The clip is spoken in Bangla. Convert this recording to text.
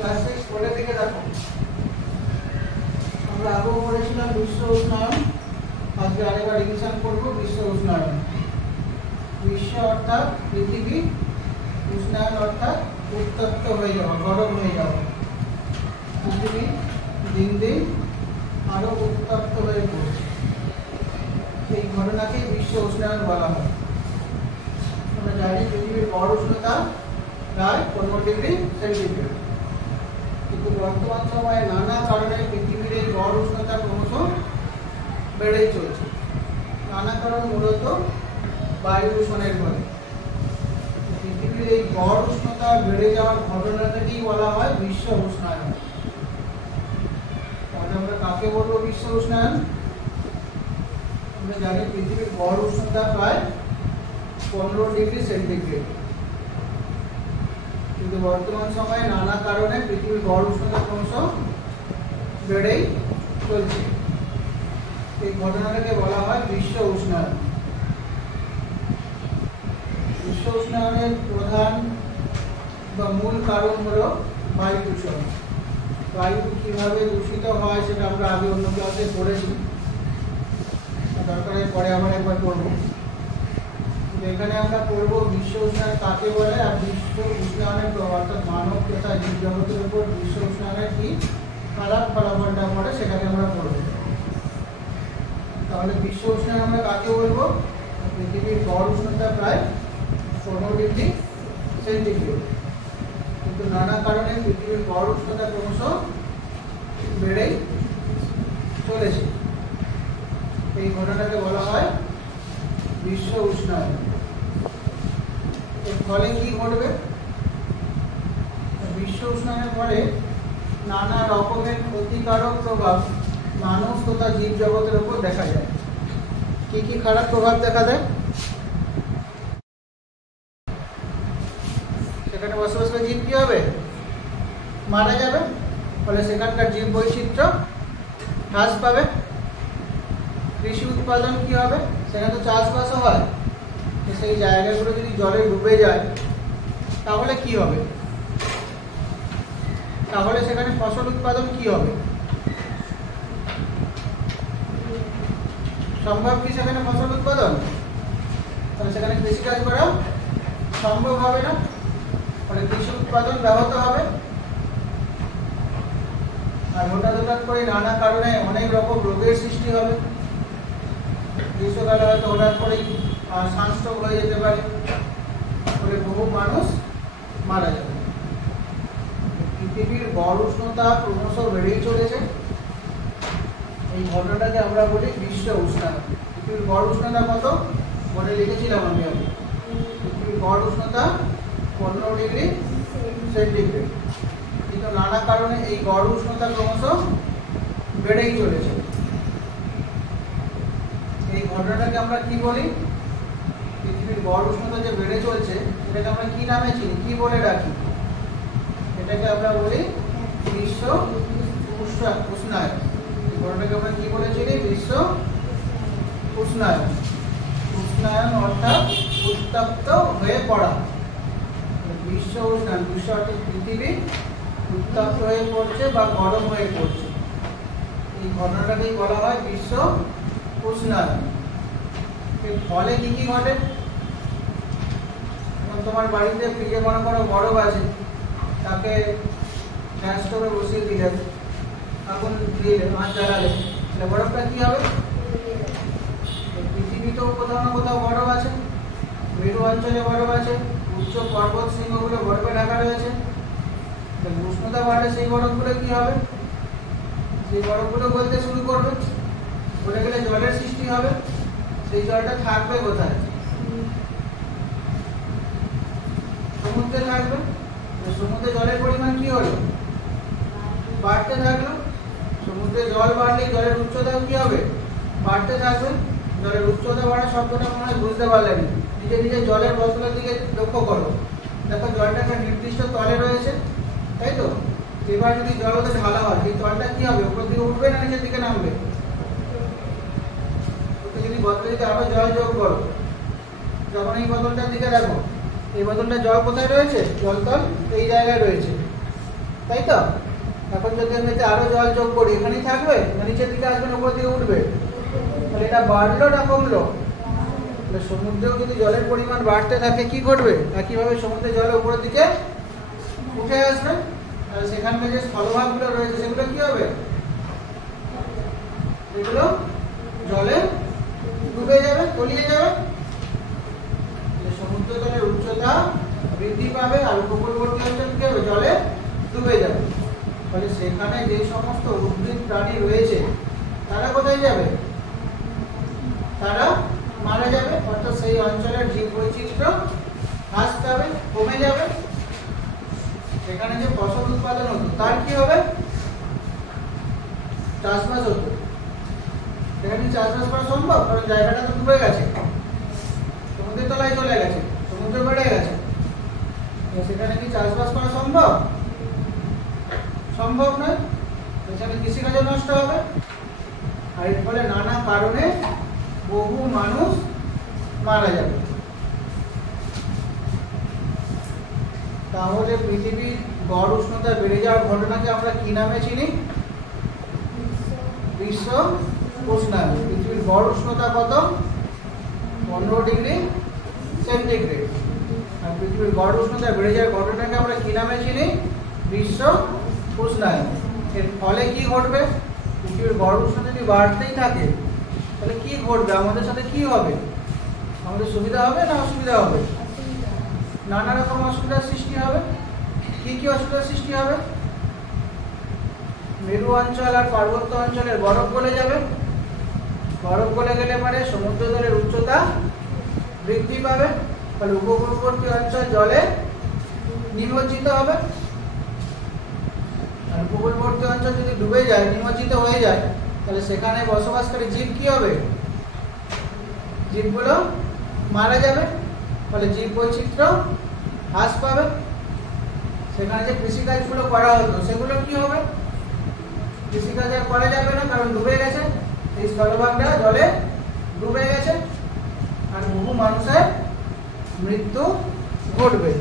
ক্লাস 6 পড়ে থেকে দেখো আমরা আগেও পড়েছিলাম বিশ্ব উষ্ণায়ন। আজকে আরেকবার রিভিশন করব বিশ্ব উষ্ণায়ন। বিশ্ব অর্থাৎ পৃথিবী, উষ্ণায়ন অর্থাৎ উত্তপ্ত হয়ে যাওয়া, গরম হয়ে যাওয়া। পৃথিবী দিন দিন আরো উত্তপ্ত হয়ে পড়ছে, এই ঘটনাকে বিশ্ব উষ্ণায়ন বলা হয়। আমরা জানি পৃথিবীর গড় উষ্ণতা প্রায় 15 ডিগ্রি সেন্টিগ্রেড, কিন্তু বর্তমান সময়ে নানা কারণে পৃথিবীর এই গড় উষ্ণতা ক্রমশ বেড়েই চলছে। নানা কারণ মূলত বায়ু দূষণের ফলে। পৃথিবীর এই গড় উষ্ণতা বেড়ে যাওয়ার ঘটনাটাকেই বলা হয় বিশ্ব উষ্ণায়ন। তাহলে আমরা কাকে বলবো বিশ্ব উষ্ণায়ন? আমরা জানি পৃথিবীর গড় উষ্ণতা প্রায় 15 ডিগ্রি সেন্টিগ্রেড, কিন্তু বর্তমান সময়ে নানা কারণে পৃথিবীর গড় উষ্ণতা ক্রমশ বেড়েই চলছে। এই ঘটনাটাকে বলা হয় বিশ্ব উষ্ণায়ন। বিশ্ব উষ্ণায়নের প্রধান বা মূল কারণ হলো বায়ু দূষণ। বায়ু কিভাবে দূষিত হয় সেটা আমরা আগে অন্য ক্লাসে পড়েছি, দরকারের পরে আবার একবার পড়ব। এখানে আমরা পড়ব বিশ্ব উষ্ণায়ন কাকে বলে আর বিশ্ব উষ্ণায়নের প্রভাব, অর্থাৎ মানব তথা জীব জগতের উপর বিশ্ব উষ্ণায়নের কি খারাপ ফলাফলটা পড়ে সেটাকে আমরা পড়ব। তাহলে বিশ্ব উষ্ণায়ন আমরা কাকে বলবো? পৃথিবীর গড় উষ্ণতা প্রায় 15 ডিগ্রি সেন্টিগ্রেড, কিন্তু নানা কারণে পৃথিবীর গড় উষ্ণতা ক্রমশ বেড়েই চলেছে। এই ঘটনাটাকে বলা হয় বিশ্ব উষ্ণায়ন। এর ফলে কি ঘটবে? বিশ্ব উষ্ণায়নের ফলে নানা রকমের ক্ষতিকারক প্রভাব মানুষ তথা জীব জগতের উপর দেখা যায়। কি কি খারাপ প্রভাব দেখা দেয়? সেখানে বসবাসকারী জীব কি হবে? মারা যাবে। ফলে সেখানকার জীব বৈচিত্র্য হ্রাস পাবে। কৃষি উৎপাদন কি হবে? সেখানে তো চাষবাসও হয়, সেই জায়গাগুলো যদি জলে ডুবে যায় তাহলে কি হবে? তাহলে সেখানে ফসল উৎপাদন কি হবে? সম্ভব কি সেখানে ফসল উৎপাদন? তাহলে সেখানে কৃষিকাজ করা সম্ভব হবে না। ফলে কৃষি উৎপাদন ব্যাহত হবে। আর হঠাৎ করে নানা কারণে অনেক রকম রোগের সৃষ্টি হবে। গ্রীষ্মকালে হয়তো হঠাৎ করেই সানস্ট্রোক হয়ে যেতে পারে, ফলে বহু মানুষ মারা যাবে। পৃথিবীর গড় উষ্ণতা ক্রমশ বেড়েই চলেছে। এই ঘটনাটাকে আমরা বলি বিশ্ব উষ্ণায়ন। পৃথিবীর গড় উষ্ণতা কত বলে লিখেছিলাম আমি আগে? পৃথিবীর গড় উষ্ণতা 15 ডিগ্রি সেন্টিগ্রেড, কিন্তু নানা কারণে এই গড় উষ্ণতা ক্রমশ বেড়েই চলেছে। এই ঘটনাটাকে আমরা কি বলি? পৃথিবীর গড় উষ্ণতা যে বেড়ে চলছে এটাকে আমরা কি নামে চিনি, কি বলে ডাকি? এটাকে আমরা বলি বিশ্ব উষ্ণায়ন। এই ঘটনাটাকে আমরা কি বলে চিনি? বিশ্ব উষ্ণায়ন। উষ্ণায়ন অর্থাৎ উত্তপ্ত হয়ে পড়া। বিশ্ব উষ্ণায়ন, বিশ্ব অর্থাৎ পৃথিবী উত্তপ্ত হয়ে পড়ছে বা গরম হয়ে পড়ছে। এই ঘটনাটাকেই বলা হয় বিশ্ব উষ্ণায়ন। এর ফলে কি কি ঘটে? তোমার বাড়িতে ফ্রিজে মনে করো বরফ আছে, তাকে গ্যাস স্টোভে বসিয়ে দিলে, আগুন দিলে, আঁচ জ্বালালে, তাহলে বরফটা কি হবে? পৃথিবীতেও কোথাও না কোথাও বরফ আছে, মেরু অঞ্চলে বরফ আছে, উচ্চ পর্বত শৃঙ্গগুলো বরফে ঢাকা রয়েছে। উষ্ণতা বাড়লে সেই বরফগুলো কি হবে? সেই বরফগুলো গলতে শুরু করবে, গলে গেলে জলের সৃষ্টি হবে। সেই জলটা থাকবে কোথায়? সমুদ্রে থাকবে। সমুদ্রে জলের পরিমাণ কি হলো? বাড়তে থাকলো। সমুদ্রে জল বাড়লে জলের উচ্চতাও কি হবে? বাড়তে থাকবে। জলের উচ্চতা বাড়া শব্দটা মনে হয় বুঝতে পারলেন। নিজে নিজে জলের বোতলের দিকে লক্ষ্য করো, দেখো জলটা একটা নির্দিষ্ট তলে রয়েছে, তাই তো? এবার যদি জল ওতে ঢালা হয়, সেই তলটা কি হবে? উপর দিকে উঠবে না নিচের দিকে নামবে? যদি বোতলে আরো জল যোগ করো, যখন এই বোতলটার দিকে দেখো, এই বোতলটা জল কোথায় রয়েছে? জলতল এই জায়গায় রয়েছে। তাই তো? এখন যদি আমি এতে আরো জল যোগ করি, এখানেই থাকবে না নিচের দিকে আসবে না উপর দিকে উঠবে? তাহলে এটা বাড়লো না কমলো? তাহলে সমুদ্রেও যদি জলের পরিমাণ বাড়তে থাকে কি ঘটবে? একইভাবে সমুদ্রের জল উপরের দিকে উঠে আসবে, আর সেখানকার যে স্থলভাগগুলো রয়েছে সেগুলো কি হবে? এগুলো জলে ডুবে যাবে, তলিয়ে যাবে। সমুদ্র জলের উচ্চতা বৃদ্ধি পাবে আর উপকূলবর্তী অঞ্চল কি হবে? জলে ডুবে যাবে। ফলে সেখানে যে সমস্ত উদ্ভিদ প্রাণী রয়েছে তারা কোথায় যাবে? তারা মারা যাবে, অর্থাৎ সেই অঞ্চলের জীব বৈচিত্র্য হ্রাস পাবে, কমে যাবে। সেখানে যে ফসল উৎপাদন হতো তার কি হবে? চাষবাস হতো, সেখানে চাষবাস করা সম্ভব? কারণ জায়গাটা তো ডুবে গেছে, সমুদ্রের তলায় চলে গেছে, সমুদ্র বেড়ে গেছে, সেখানে কি চাষবাস করা সম্ভব? সম্ভব নয়। সেখানে কৃষিকাজও নষ্ট হবে, আর এর ফলে নানা কারণে বহু মানুষ মারা যাবে। তাহলে পৃথিবীর গড় উষ্ণতা বেড়ে যাওয়ার ঘটনাকে আমরা কি নামে চিনি? বিশ্ব উষ্ণায়ন। পৃথিবীর গড় উষ্ণতা কত? 15 ডিগ্রি সেন্টিগ্রেড। আর পৃথিবীর গড় উষ্ণতা বেড়ে যাওয়ার ঘটনাকে আমরা কি নামে চিনি? বিশ্ব উষ্ণায়ন। এর ফলে কি ঘটবে? পৃথিবীর গড় উষ্ণতা যদি বাড়তেই থাকে তাহলে কি ঘটবে? আমাদের সাথে কি হবে? আমাদের সুবিধা হবে না অসুবিধা হবে? নানা রকম অসুবিধার সৃষ্টি হবে। কি কি অসুবিধার সৃষ্টি হবে? মেরু অঞ্চল আর পার্বত্য অঞ্চলের বরফ গলে যাবে। বরফ গলে গেলে পরে সমুদ্র জলের উচ্চতা বৃদ্ধি পাবে, ফলে উপকূলবর্তী অঞ্চল জলে নিমজ্জিত হবে। আর উপকূলবর্তী অঞ্চল যদি ডুবে যায়, নিমজ্জিত হয়ে যায়, তাহলে সেখানে বসবাসকারী জীব কি হবে? জীবগুলো মারা যাবে, ফলে জীব বৈচিত্র্য হ্রাস পাবে। সেখানে যে কৃষিকাজগুলো করা হতো সেগুলো কি হবে? কৃষিকাজ আর করা যাবে না, কারণ ডুবে গেছে, এই স্থলভাগটা জলে ডুবে গেছে, আর বহু মানুষের মৃত্যু ঘটবে।